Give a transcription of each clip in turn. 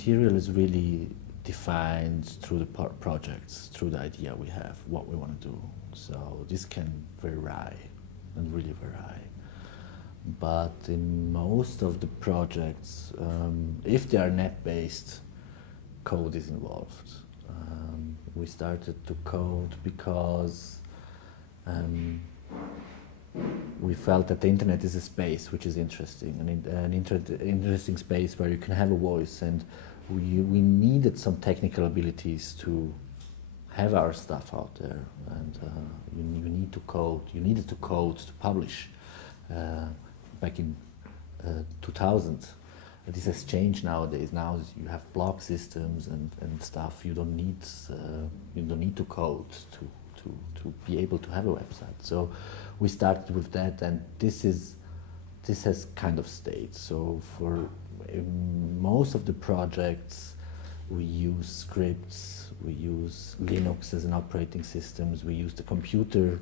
material is really defined through the projects, through the idea we have, what we want to do. So this can vary, and really vary. But in most of the projects, if they are net-based, code is involved. We started to code because we felt that the internet is a space which is interesting, an interesting space where you can have a voice, and we needed some technical abilities to have our stuff out there, and you need to code. You needed to code to publish back in 2000. This has changed nowadays. Now you have blog systems and stuff. You don't need to code to be able to have a website. So we started with that, and this has kind of stayed. So for most of the projects, we use scripts, we use Linux as an operating system, we use the computer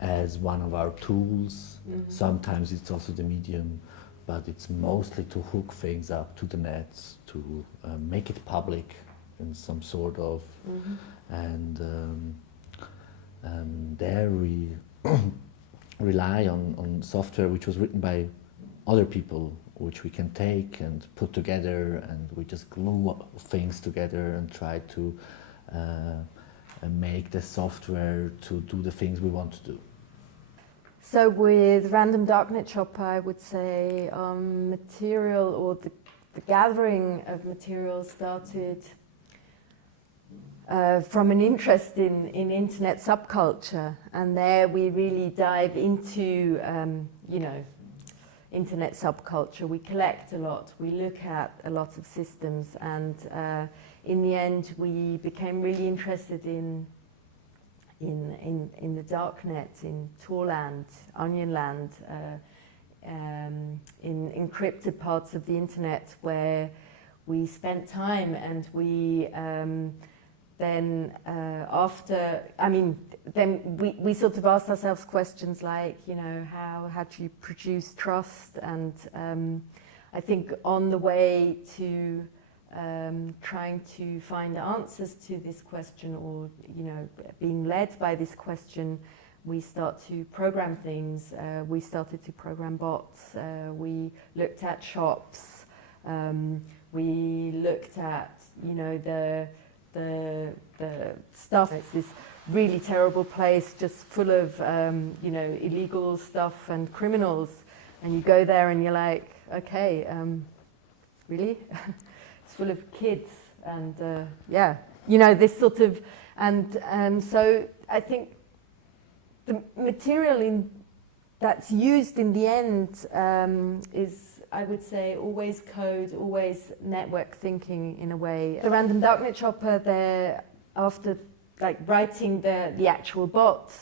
as one of our tools. Mm-hmm. Sometimes it's also the medium, but it's mostly to hook things up to the net, to make it public in some sort of, and there we rely on software which was written by other people, which we can take and put together, and we just glue things together and try to make the software to do the things we want to do. So with Random Darknet Shopper, I would say material, or the gathering of material started from an interest in internet subculture, and there we really dive into internet subculture. We collect a lot, we look at a lot of systems, and in the end we became really interested in the darknet, in Torland, Onionland, in encrypted parts of the internet where we spent time, and we then we sort of asked ourselves questions like, how do you produce trust? And I think on the way to trying to find answers to this question, or being led by this question, we start to program things. We started to program bots. We looked at shops. We looked at the stuff. It's this really terrible place, just full of illegal stuff and criminals, and you go there and you're like, okay, really? It's full of kids, and this sort of, and so I think the material that's used in the end is, I would say, always code, always network thinking in a way. The Random Darknet Shopper, there, after writing the actual bot,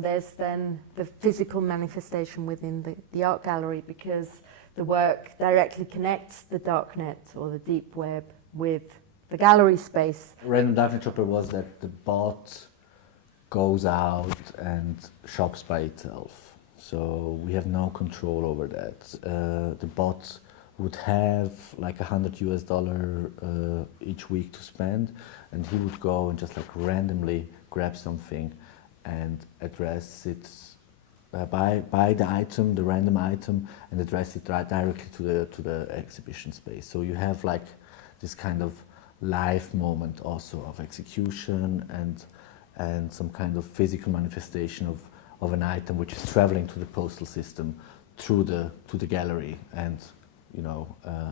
there's then the physical manifestation within the art gallery, because the work directly connects the darknet or the deep web with the gallery space. Random Darknet Shopper was that the bot goes out and shops by itself. So we have no control over that. The bot would have like $100 each week to spend, and he would go and just randomly grab something and address it, buy the item, the random item, and address it directly to the exhibition space. So you have this kind of live moment also of execution and some kind of physical manifestation of an item which is traveling to the postal system to the gallery, and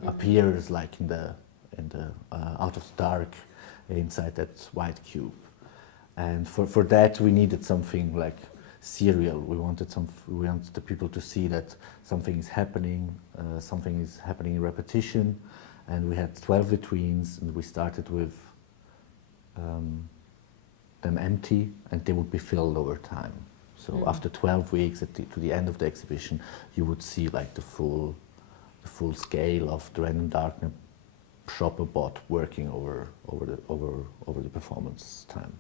appears in the out of the dark inside that white cube. And for that we needed something like serial. We wanted the people to see that something is happening in repetition, and we had 12 vitrines, and we started with them empty, and they would be filled over time. So after 12 weeks, to the end of the exhibition, you would see the full scale of the Random Darknet Shopper bot working over the performance time.